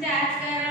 chapter